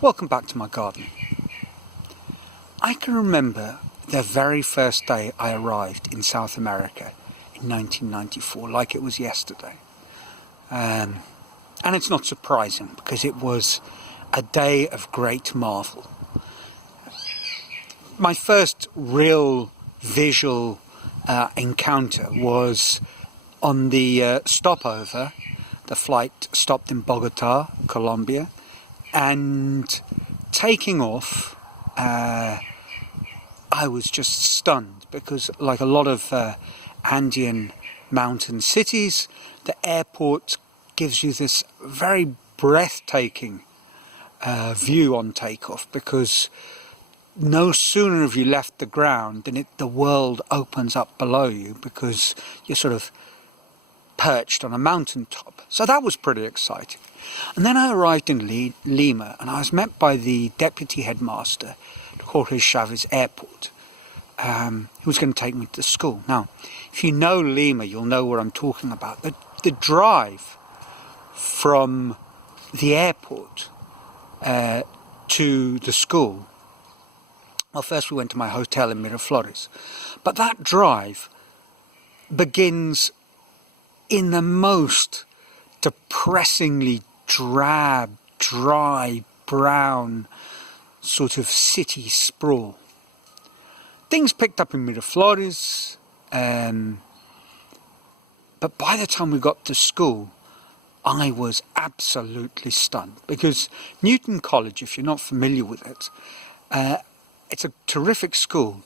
Welcome back to my garden. I can remember the very first day I arrived in South America in 1994, like it was yesterday. And it's not surprising because it was a day of great marvel. My first real visual encounter was on the stopover. The flight stopped in Bogota, Colombia, and taking off, I was just stunned because, like a lot of Andean mountain cities, the airport gives you this very breathtaking view on takeoff, because no sooner have you left the ground than the world opens up below you, because you're sort of perched on a mountaintop. So that was pretty exciting. And then I arrived in Lima, and I was met by the deputy headmaster at Jorge Chavez Airport, who was going to take me to school. Now, if you know Lima, you'll know what I'm talking about. The drive from the airport to the school, well, first we went to my hotel in Miraflores, but that drive begins in the most depressingly drab, dry, brown sort of city sprawl. Things picked up in Miraflores, but by the time we got to school, I was absolutely stunned, because Newton College, if you're not familiar with it, it's a terrific school,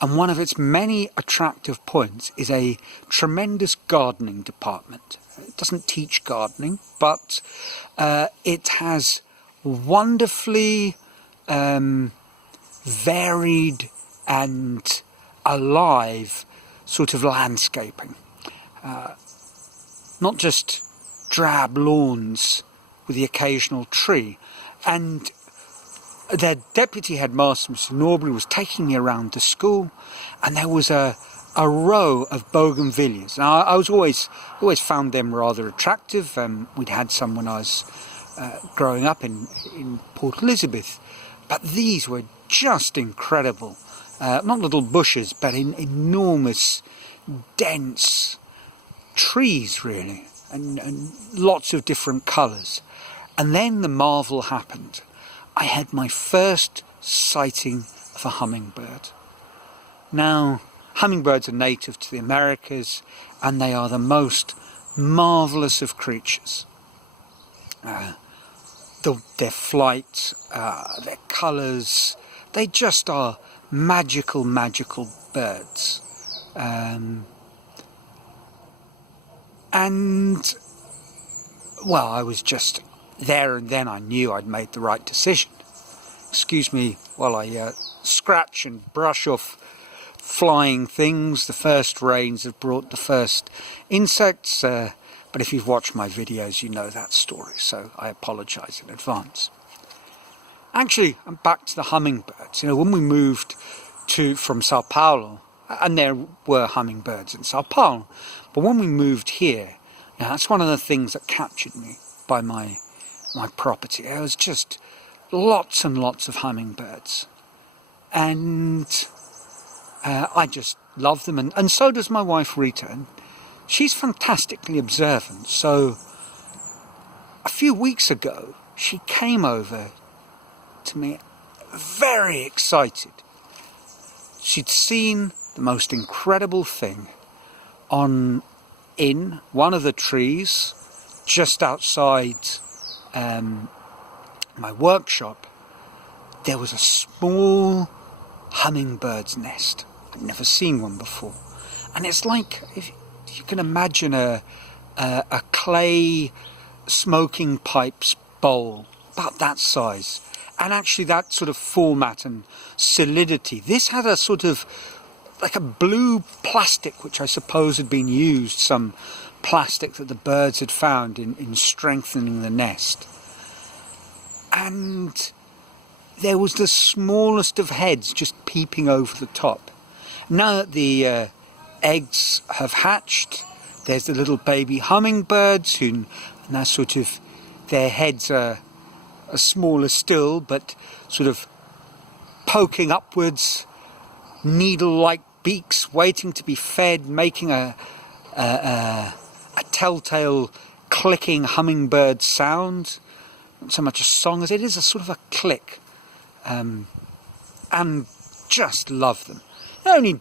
and one of its many attractive points is a tremendous gardening department. It doesn't teach gardening, but it has wonderfully varied and alive sort of landscaping. Not just drab lawns with the occasional tree. And their deputy headmaster, Mr. Norbury, was taking me around the school, and there was a row of bougainvilleas. Now, I was always found them rather attractive. We'd had some when I was growing up in Port Elizabeth, but these were just incredible. Not little bushes, but enormous, dense trees, really, and lots of different colours. And then the marvel happened. I had my first sighting of a hummingbird. Now, hummingbirds are native to the Americas, and they are the most marvellous of creatures. Their flight, their colours, they just are magical, magical birds. And, well, I was just there and then I knew I'd made the right decision. Excuse me while I scratch and brush off flying things. The first rains have brought the first insects, but if you've watched my videos, you know that story, so I apologise in advance. Actually, I'm back to the hummingbirds. You know, when we moved from Sao Paulo, and there were hummingbirds in Sao Paulo, but when we moved here, now that's one of the things that captured me by my property. There was just lots and lots of hummingbirds, and I just love them, and so does my wife Rita, and she's fantastically observant. So a few weeks ago she came over to me very excited. She'd seen the most incredible thing in one of the trees just outside my workshop. There was a small hummingbird's nest. I'd never seen one before, and it's like, if you can imagine a clay smoking pipes bowl, about that size, and actually that sort of format and solidity. This had a sort of like a blue plastic, which I suppose had been used, some plastic that the birds had found in strengthening the nest. And there was the smallest of heads just peeping over the top. Now that the eggs have hatched, there's the little baby hummingbirds, and that's sort of, their heads are smaller still, but sort of poking upwards, needle-like beaks waiting to be fed, making a telltale clicking hummingbird sound. Not so much a song as it is a sort of a click. And just love them. The only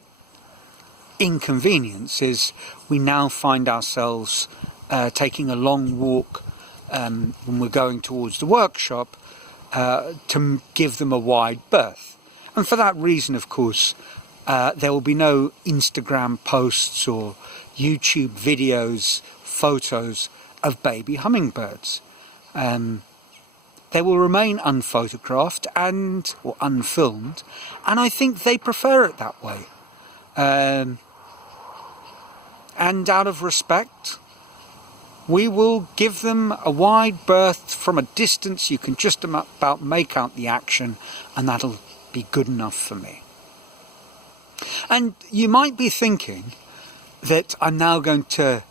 inconvenience is we now find ourselves taking a long walk when we're going towards the workshop to give them a wide berth. And for that reason, of course, there will be no Instagram posts or YouTube videos, photos of baby hummingbirds. They will remain unphotographed or unfilmed, and I think they prefer it that way. And out of respect, we will give them a wide berth from a distance. You can just about make out the action, and that'll be good enough for me. And you might be thinking that I'm now going to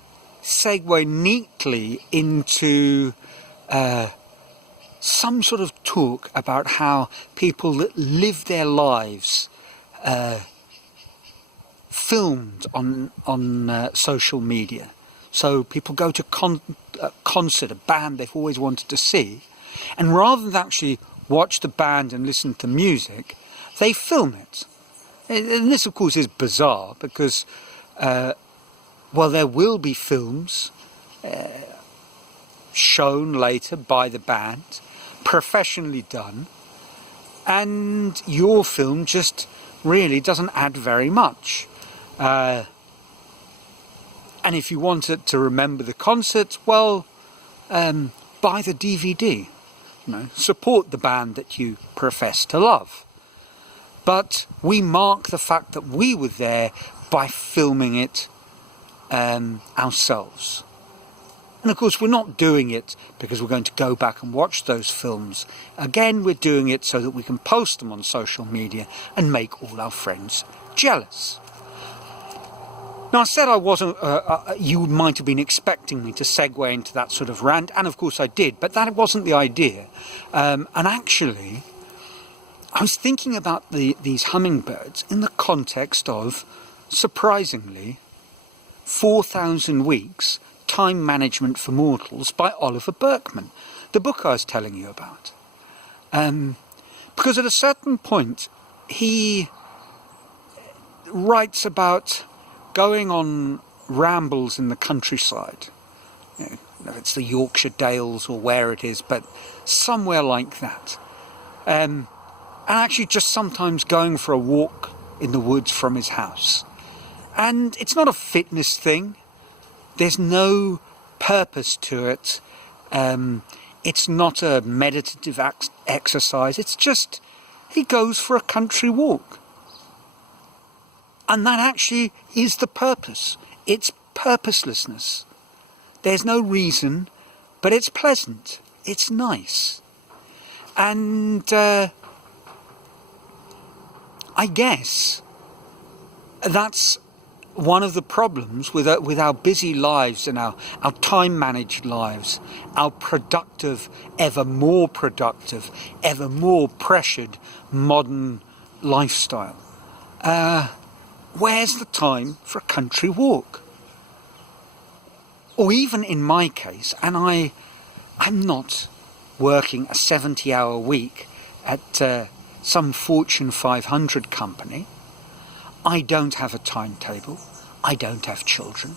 segue neatly into some sort of talk about how people that live their lives filmed on social media. So people go to a concert, a band they've always wanted to see, and rather than actually watch the band and listen to music, they film it. And this, of course, is bizarre because, there will be films shown later by the band, professionally done, and your film just really doesn't add very much. And if you wanted to remember the concert, buy the DVD. Support the band that you profess to love. But we mark the fact that we were there by filming it ourselves. And of course, we're not doing it because we're going to go back and watch those films. Again, we're doing it so that we can post them on social media and make all our friends jealous. Now, I said I wasn't, you might have been expecting me to segue into that sort of rant, and of course I did, but that wasn't the idea. And actually, I was thinking about these hummingbirds in the context of, surprisingly, 4,000 Weeks, Time Management for Mortals by Oliver Burkeman, the book I was telling you about. Because at a certain point, he writes about going on rambles in the countryside. If it's the Yorkshire Dales or where it is, but somewhere like that. And actually just sometimes going for a walk in the woods from his house. And it's not a fitness thing. There's no purpose to it. It's not a meditative exercise. It's just he goes for a country walk. And that actually is the purpose. It's purposelessness. There's no reason, but it's pleasant. It's nice. And I guess that's one of the problems with our busy lives and our time-managed lives, our productive, ever more pressured modern lifestyle. Where's the time for a country walk? Or even in my case, and I'm not working a 70-hour week at some Fortune 500 company. I don't have a timetable. I don't have children.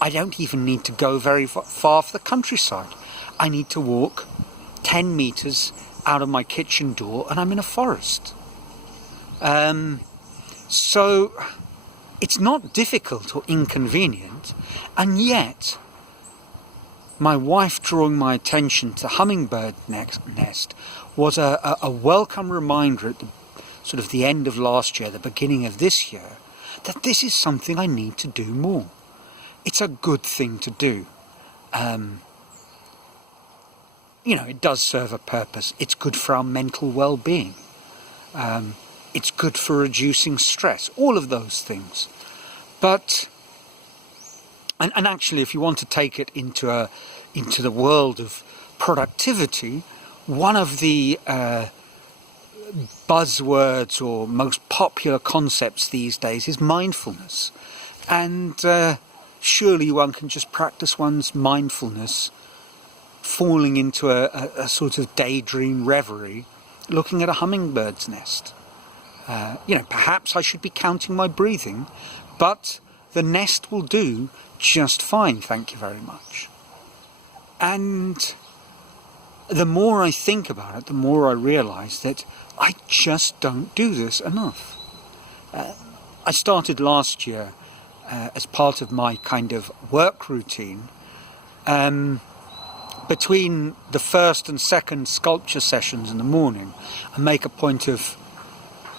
I don't even need to go very far for the countryside. I need to walk 10 metres out of my kitchen door and I'm in a forest. So it's not difficult or inconvenient, and yet my wife drawing my attention to hummingbird nest was a welcome reminder at the end of last year, the beginning of this year, that this is something I need to do more. It's a good thing to do. It does serve a purpose. It's good for our mental well-being. It's good for reducing stress, all of those things. But, and actually, if you want to take it into the world of productivity, one of the buzzwords or most popular concepts these days is mindfulness. And surely one can just practice one's mindfulness, falling into a sort of daydream reverie, looking at a hummingbird's nest. Perhaps I should be counting my breathing, but the nest will do just fine, thank you very much. And the more I think about it, the more I realise that I just don't do this enough. I started last year as part of my kind of work routine. Between the first and second sculpture sessions in the morning, I make a point of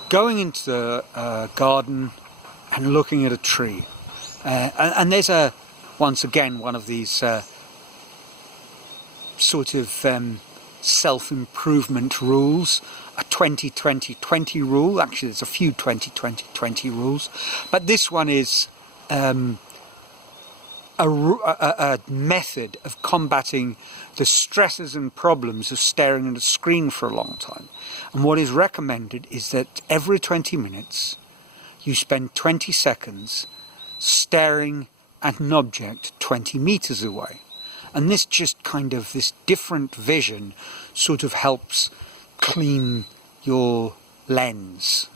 going into the garden and looking at a tree. And there's once again, one of these sort of self-improvement rules, a 20-20-20 rule. Actually, there's a few 20-20-20 rules, but this one is a method of combating the stresses and problems of staring at a screen for a long time. And what is recommended is that every 20 minutes you spend 20 seconds staring at an object 20 meters away. And this this different vision sort of helps clean your lens,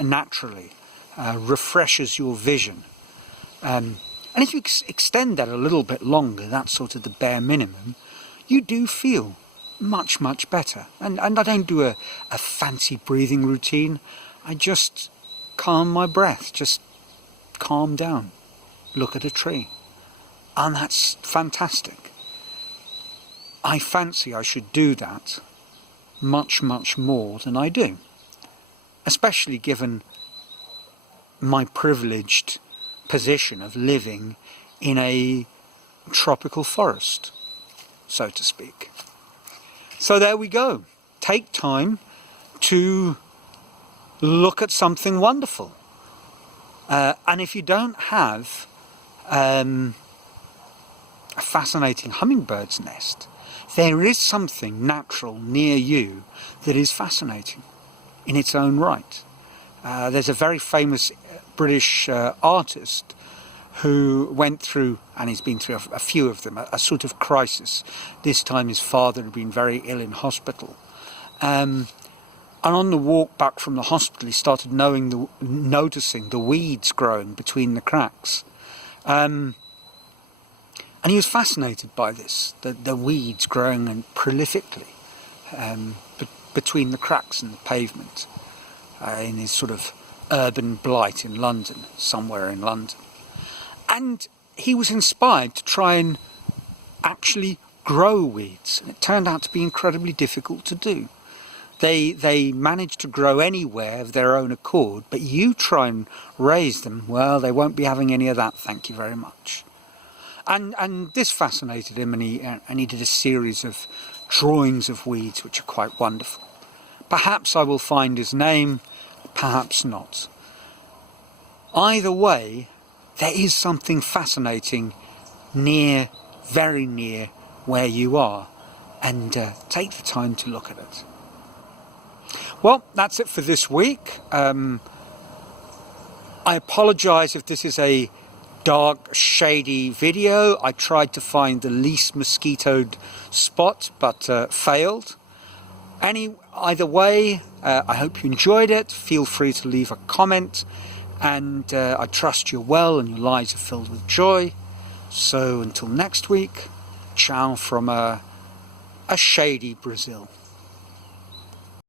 naturally refreshes your vision. And if you extend that a little bit longer, that's sort of the bare minimum, you do feel much, much better. And I don't do a fancy breathing routine. I just calm my breath, just calm down, look at a tree. And that's fantastic. I fancy I should do that much, much more than I do. Especially given my privileged position of living in a tropical forest, so to speak. So there we go. Take time to look at something wonderful. And if you don't have a fascinating hummingbird's nest, there is something natural near you that is fascinating in its own right. There's a very famous British artist who went through, and he's been through a few of them, a sort of crisis. This time his father had been very ill in hospital. And on the walk back from the hospital, he started noticing the weeds growing between the cracks. And he was fascinated by this, the weeds growing and prolifically between the cracks in the pavement, in his sort of urban blight in London, somewhere in London. And he was inspired to try and actually grow weeds. And it turned out to be incredibly difficult to do. They manage to grow anywhere of their own accord, but you try and raise them, well, they won't be having any of that, thank you very much. And this fascinated him, and he did a series of drawings of weeds, which are quite wonderful. Perhaps I will find his name, perhaps not. Either way, there is something fascinating very near where you are, and take the time to look at it. Well, that's it for this week. I apologise if this is a dark, shady video. I tried to find the least mosquitoed spot, but failed. Either way, I hope you enjoyed it. Feel free to leave a comment, and I trust you're well and your lives are filled with joy. So until next week, ciao from a shady Brazil.